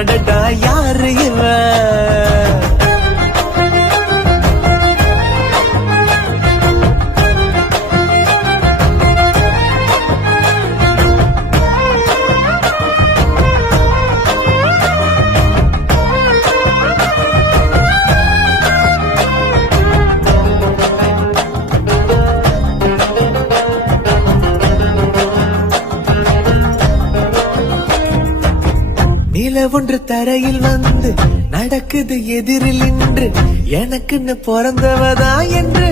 அடடா யாரு இவன்? நில ஒன்று தரையில் வந்து நடக்குது எதிரில் நின்று எனக்குன்னு பிறந்தவதா என்று